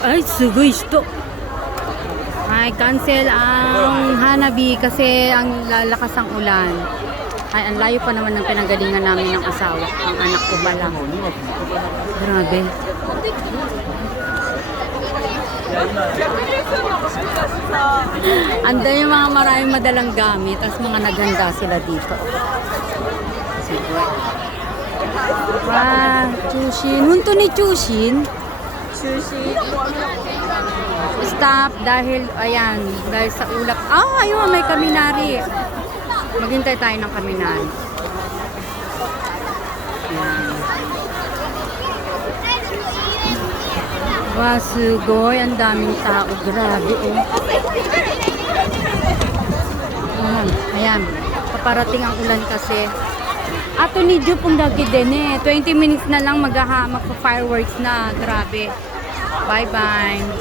Ay, sugoi ito. Ay, cancel ang Hanabi kasi ang lalakas ang ulan. Ay, ang layo pa naman ng pinanggalingan namin ng asawa. Ang anak ko pa lang. Grabe. Anda yung mga maraming madalang gamit. Tapos mga naganda sila dito. Wow, Chushin. Hunto ni Chushin. Stop dahil, ayan, dahil sa ulap. Ah, ayun, may kaminari. Maghintay tayo ng kaminari. Ayan. Wow, sugoy. Ang daming tao. Grabe, oh. Ayan. Paparating ang ulan kasi. Ato ni Ju pong lagi din eh. 20 minutes na lang magpa-fireworks na. Grabe. Bye-bye.